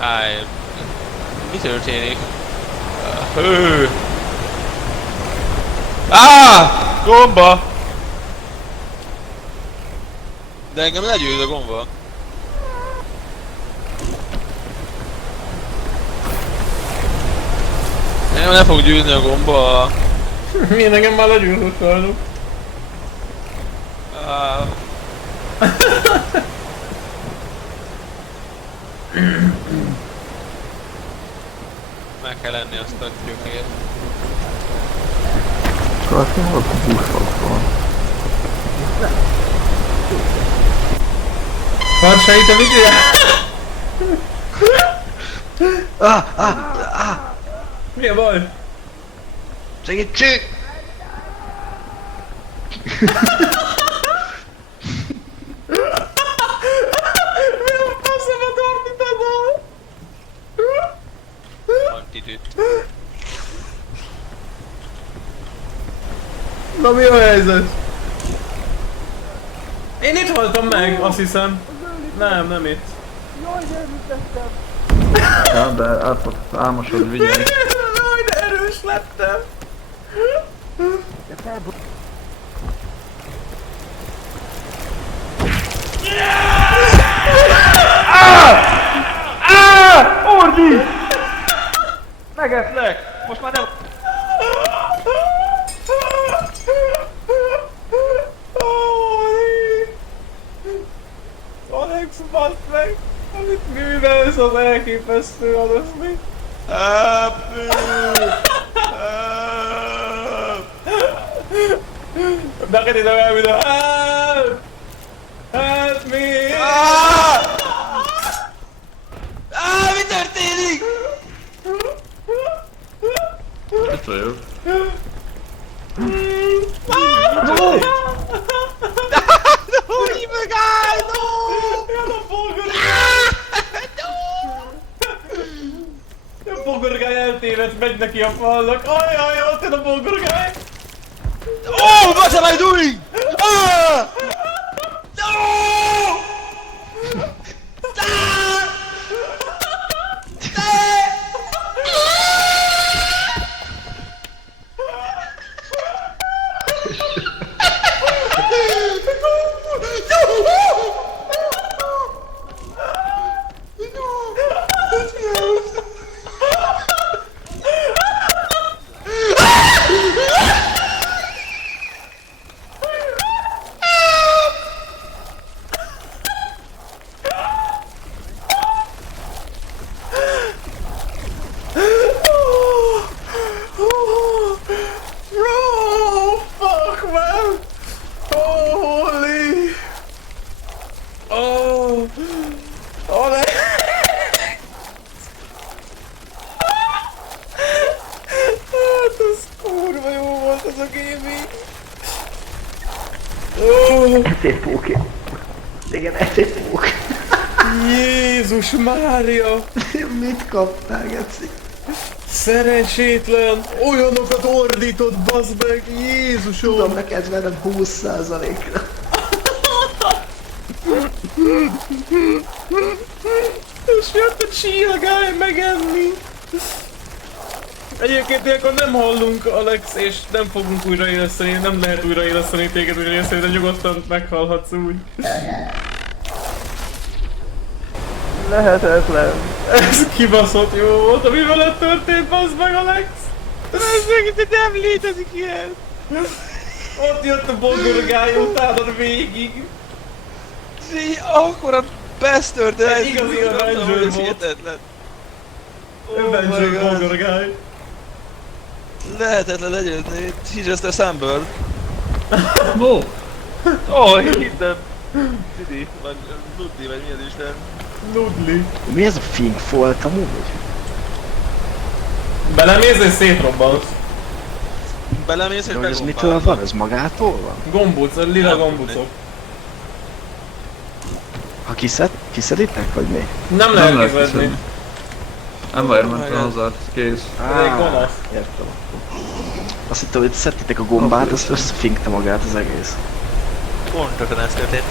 Állj, mi történik? Hő! Gomba! De engem legyőz a gomba. Nem fog győzni a gomba. Miért nekem már legyőzött sajnos? Meg kell lenni azt a työkért. Valaki hol a buszokban? Karsai, te mit csinálsz? Mi a baj? Segítség! Mi a faszomat ordítod? Antitűt. Na mi a helyzet? Én itt haltam meg, azt hiszem. Nem itt. Ja, de át volt álmosod, vigyelj. Jaj, de erős lettem. Ordi! Megeszlek! Most már nem... Alex, baszd meg! Amit művelsz, az elképesztő, honestly. Neked ide elműne, help! Help me! Mi történik? Itt vagyok. Húrj meg, állj! Jön a bogorgály eltévedt, megy neki a falnak. Ajaj, ott jön a bogorgály! Oh, what am I doing? No! Bro, fuck man! Holy! Oh! Alex! Hát ez kurva jó volt ez a gaming! Oh! Eszépók. Igen, eszépók. Jézus Mária! Mit kaptál, Geci? Szerencsétlen! Olyanokat ordított, bazd meg! Jézusom! Tudom neked velem 20%-ra. És jött a csílgály megenni! Egyébként ilyenkor nem hallunk, Alex, és nem fogunk újraéleszteni, nem lehet újraéleszteni téged újraéleszteni, de nyugodtan meghalhatsz úgy. Lehetetlen. Ez kibaszott jó volt, ami veled történt, bazd meg, Alex! Ez meg nem létezik ilyen! Ott jött a bogorgály utánad végig! Akkora bastard, de Egy igazi Avenger volt. hihetetlen. Avenger bogorgály! Lehetetlen legyőzni, he's just a sunbird. No! Hittem. Didi, vagy Luddi, vagy mi az Isten. Nudli! Mi ez a fink volt amúgy? Belemész és szétrobbansz. Belemész és De hogy ez megbombálod. mitől van? Ez magától van? Gombóc, lila Nem gombucok. Ha kiszeditek, vagy mi? Nem lehet kiszedni. Environmental hazard, kész. Elég gonosz. Értem akkor. Azt hittem, hogy szedtétek a gombát, azt összefinkte magát az egész. Pontosan ez történt.